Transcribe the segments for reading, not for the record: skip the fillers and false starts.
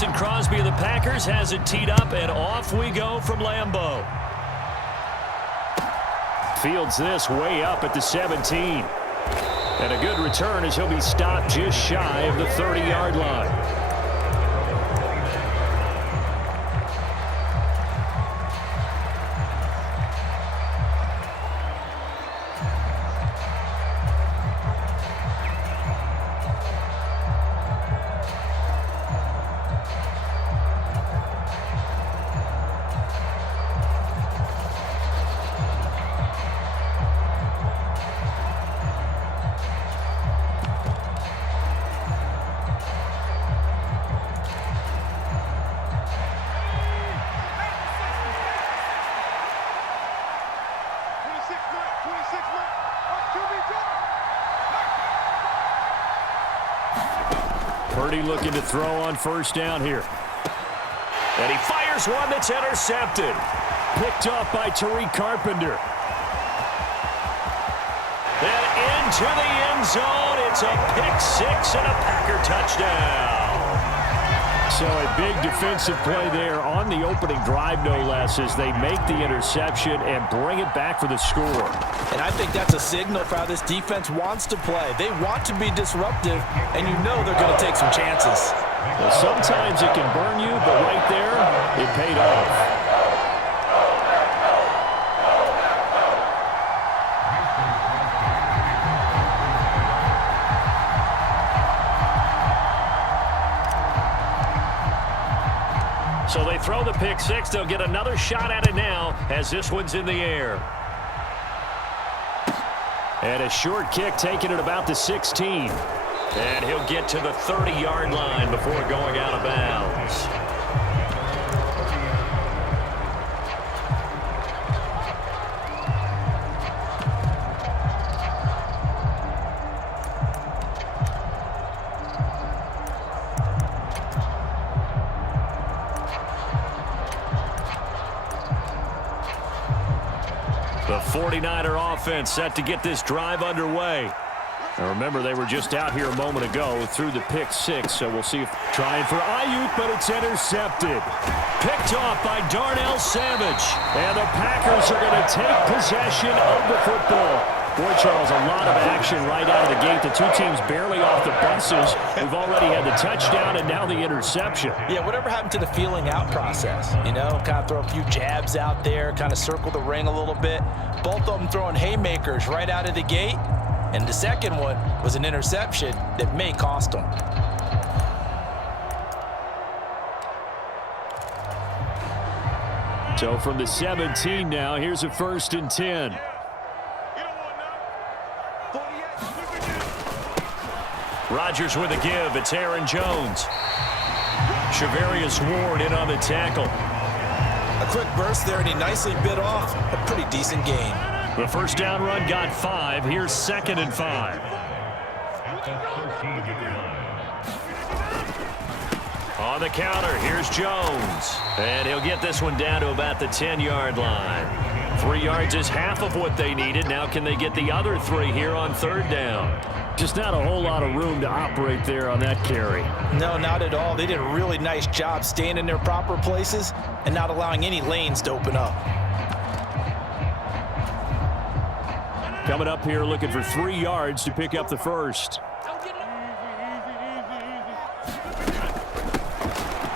Mason Crosby of the Packers has it teed up, and off we go from Lambeau. Fields this way up at the 17. And a good return as he'll be stopped just shy of the 30-yard line. Purdy looking to throw on first down here. And he fires one that's intercepted. Picked off by Tariq Carpenter. And into the end zone. It's a pick-6 and a Packer touchdown. So a big defensive play there on the opening drive, no less, as they make the interception and bring it back for the score. And I think that's a signal for how this defense wants to play. They want to be disruptive, and you know they're going to take some chances. Well, sometimes it can burn you, but right there, it paid off. So they throw the pick-6. They'll get another shot at it now as this one's in the air. And a short kick taken at about the 16. And he'll get to the 30-yard line before going out of bounds. The 49er offense set to get this drive underway. Now remember, they were just out here a moment ago through the pick-6, so we'll see if trying for Ayuk, but it's intercepted. Picked off by Darnell Savage. And the Packers are going to take possession of the football. Boy, Charles, a lot of action right out of the gate. The two teams barely off the buses. We've already had the touchdown and now the interception. Yeah, whatever happened to the feeling out process? You know, kind of throw a few jabs out there, kind of circle the ring a little bit. Both of them throwing haymakers right out of the gate. And the second one was an interception that may cost them. So from the 17 now, here's a 1st and 10. Rodgers with a give. It's Aaron Jones. Shavarius Ward in on the tackle. A quick burst there, and he nicely bit off a pretty decent gain. The first down run got 5. Here's 2nd and 5. On the counter, here's Jones. And he'll get this one down to about the 10-yard line. 3 yards is half of what they needed. Now can they get the other 3 here on 3rd down? Just not a whole lot of room to operate there on that carry. No, not at all. They did a really nice job staying in their proper places and not allowing any lanes to open up. Coming up here looking for 3 yards to pick up the first.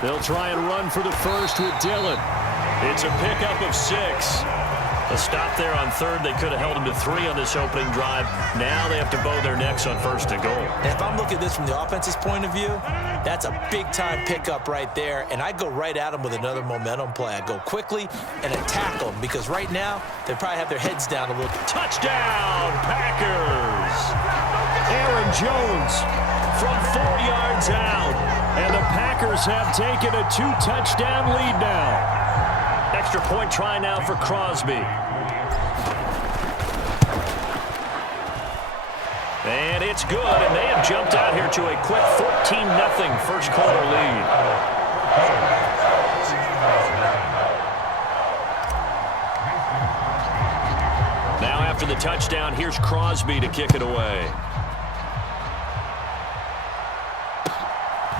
They'll try and run for the first with Dillon. It's a pickup of 6. A stop there on 3rd. They could have held him to 3 on this opening drive. Now they have to bow their necks on 1st and goal. And if I'm looking at this from the offense's point of view, that's a big-time pickup right there, and I go right at them with another momentum play. I go quickly and attack them because right now they probably have their heads down a little. Touchdown, Packers! Aaron Jones from 4 yards out, and the Packers have taken a 2-touchdown lead now. Extra point try now for Crosby. And it's good, and they have jumped out here to a quick 14-0 first quarter lead. Now after the touchdown, here's Crosby to kick it away.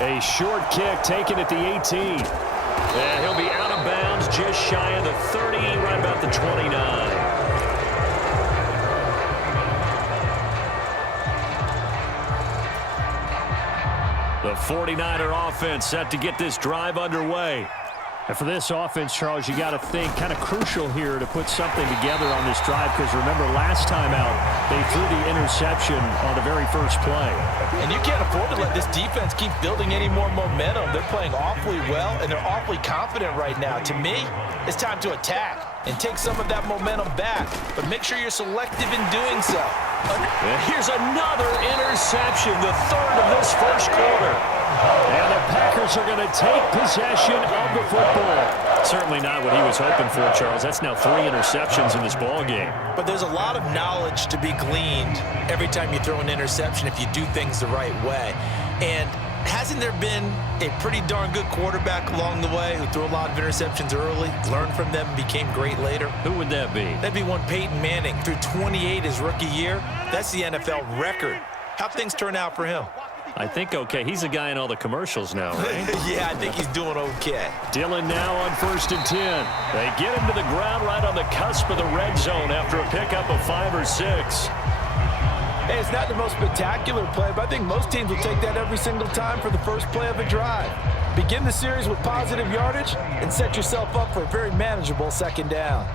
A short kick taken at the 18. And he'll be out of bounds just shy of the 30, right about the 29. The 49er offense set to get this drive underway. And for this offense, Charles, you got to think kind of crucial here to put something together on this drive because remember last time out they threw the interception on the very first play. And you can't afford to let this defense keep building any more momentum. They're playing awfully well and they're awfully confident right now. To me, it's time to attack and take some of that momentum back. But make sure you're selective in doing so. And here's another interception, the third of this first quarter. And the Packers are going to take possession of the football. Certainly not what he was hoping for, Charles. That's now 3 interceptions in this ball game. But there's a lot of knowledge to be gleaned every time you throw an interception if you do things the right way. And hasn't there been a pretty darn good quarterback along the way who threw a lot of interceptions early, learned from them, and became great later? Who would that be? That'd be one Peyton Manning. Threw 28 his rookie year. That's the NFL record. How'd things turn out for him? I think okay. He's a guy in all the commercials now, right? Yeah, I think he's doing okay. Dillon now on 1st and 10. They get him to the ground right on the cusp of the red zone after a pickup of 5 or 6. Hey, it's not the most spectacular play, but I think most teams will take that every single time for the first play of a drive. Begin the series with positive yardage and set yourself up for a very manageable second down.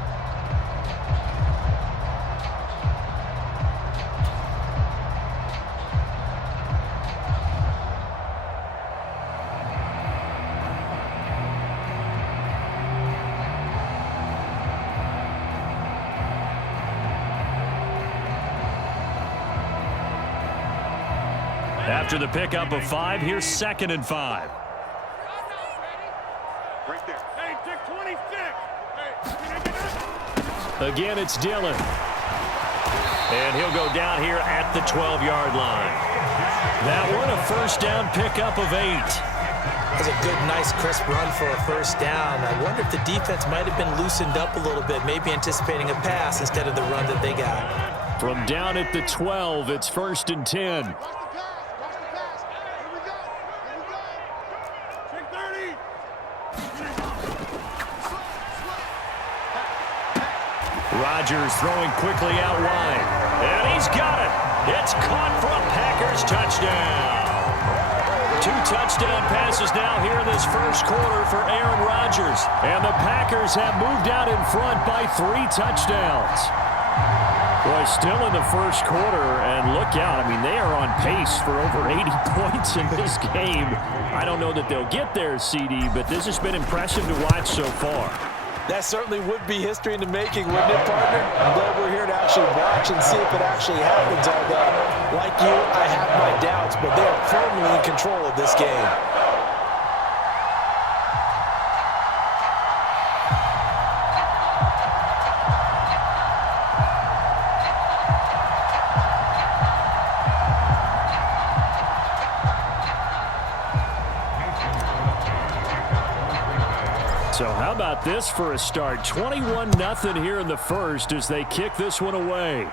After the pickup of 5, here's 2nd and 5. Right there. Hey, Dick 26. Again, it's Dillon. And he'll go down here at the 12-yard line. That one, a first down pickup of 8. That's a good, nice, crisp run for a first down. I wonder if the defense might have been loosened up a little bit, maybe anticipating a pass instead of the run that they got. From down at the 12, it's 1st and 10. Rodgers throwing quickly out wide. And he's got it. It's caught for a Packers touchdown. 2 touchdown passes now here in this first quarter for Aaron Rodgers. And the Packers have moved out in front by 3 touchdowns. Boy, still in the first quarter, and look out. I mean, they are on pace for over 80 points in this game. I don't know that they'll get there, CD, but this has been impressive to watch so far. That certainly would be history in the making, wouldn't it, partner? I'm glad we're here to actually watch and see if it actually happens. Although, like you, I have my doubts, but they are firmly in control of this game. So how about this for a start? 21-0 here in the first as they kick this one away.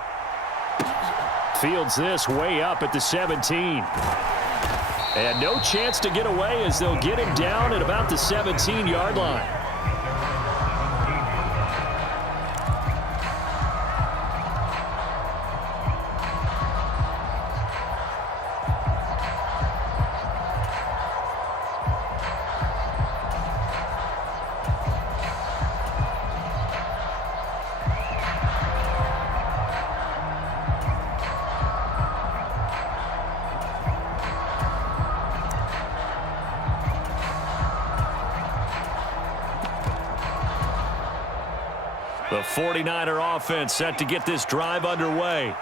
Fields this way up at the 17. And no chance to get away as they'll get him down at about the 17-yard line. The 49er offense set to get this drive underway.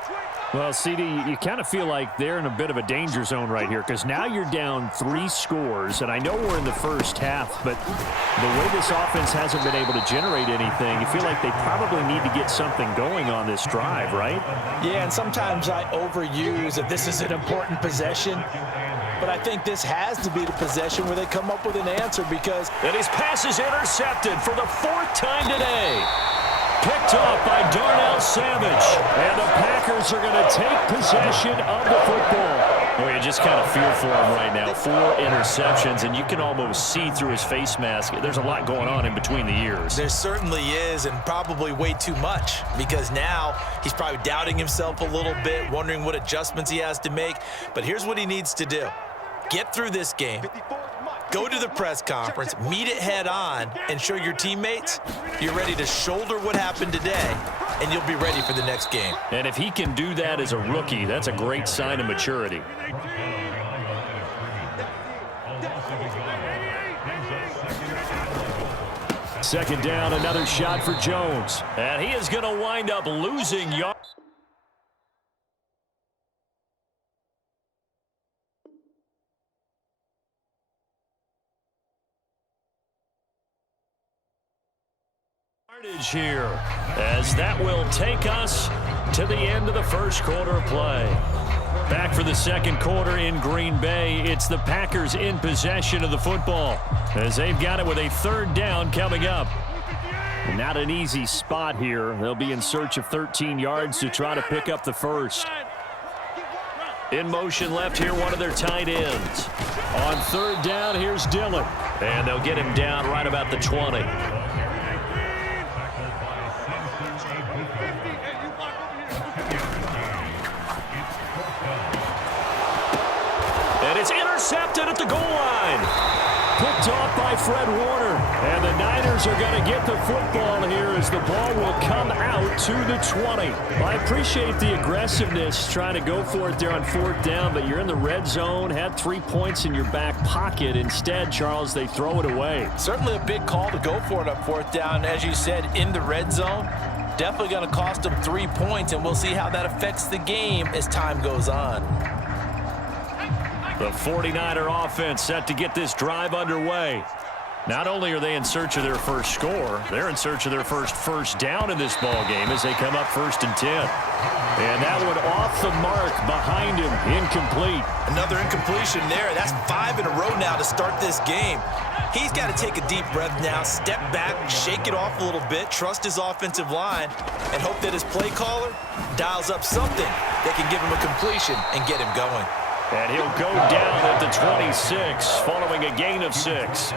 Well, CD, you kind of feel like they're in a bit of a danger zone right here because now you're down 3 scores, and I know we're in the first half, but the way this offense hasn't been able to generate anything, you feel like they probably need to get something going on this drive, right? Yeah, and sometimes I overuse that this is an important possession, but I think this has to be the possession where they come up with an answer because... And his pass is intercepted for the 4th time today. Picked off by Darnell Savage. And the Packers are going to take possession of the football. Well, you just kind of feel for him right now. 4 interceptions, and you can almost see through his face mask. There's a lot going on in between the ears. There certainly is, and probably way too much, because now he's probably doubting himself a little bit, wondering what adjustments he has to make. But here's what he needs to do. Get through this game, go to the press conference, meet it head on, and show your teammates you're ready to shoulder what happened today, and you'll be ready for the next game. And if he can do that as a rookie, that's a great sign of maturity. Second down, another shot for Jones. And he is going to wind up losing yards. Here, as that will take us to the end of the first quarter of play. Back for the second quarter in Green Bay, it's the Packers in possession of the football as they've got it with a third down coming up. Not an easy spot here. They'll be in search of 13 yards to try to pick up the first. In motion left here, one of their tight ends. On third down, here's Dillon. And they'll get him down right about the 20. And it's intercepted at the goal line. Picked off by Fred Warner. And the Niners are going to get the football here as the ball will come out to the 20. I appreciate the aggressiveness trying to go for it there on fourth down, but you're in the red zone, had 3 points in your back pocket. Instead, Charles, they throw it away. Certainly a big call to go for it on fourth down. As you said, in the red zone, definitely going to cost them 3 points, and we'll see how that affects the game as time goes on. The 49er offense set to get this drive underway. Not only are they in search of their first score, they're in search of their first down in this ball game as they come up 1st and 10. And that one off the mark behind him, incomplete. Another incompletion there. That's 5 in a row now to start this game. He's got to take a deep breath now, step back, shake it off a little bit, trust his offensive line, and hope that his play caller dials up something that can give him a completion and get him going. And he'll go down at the 26 following a gain of 6.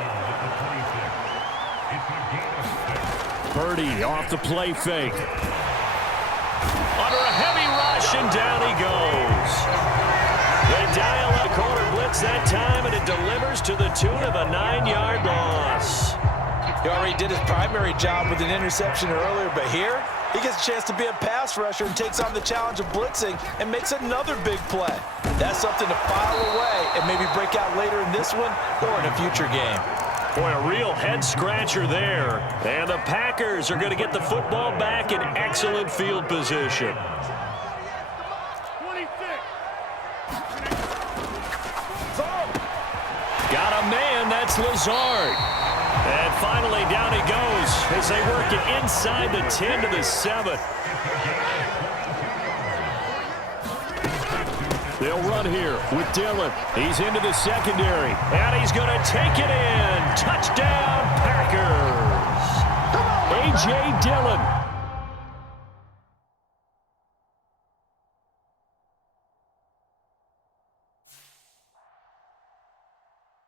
Purdy off the play fake. Under a heavy rush, and down he goes. They dial up corner blitz that time, and it delivers to the tune of a 9-yard loss. He already did his primary job with an interception earlier, but here he gets a chance to be a pass rusher and takes on the challenge of blitzing and makes another big play. That's something to file away and maybe break out later in this one or in a future game. Boy, a real head-scratcher there. And the Packers are going to get the football back in excellent field position. 26. Got a man, that's Lazard. And finally, down he goes as they work it inside the 10 to the 7. They'll run here with Dillon. He's into the secondary, and he's going to take it in. Touchdown, Packers. A.J. Dillon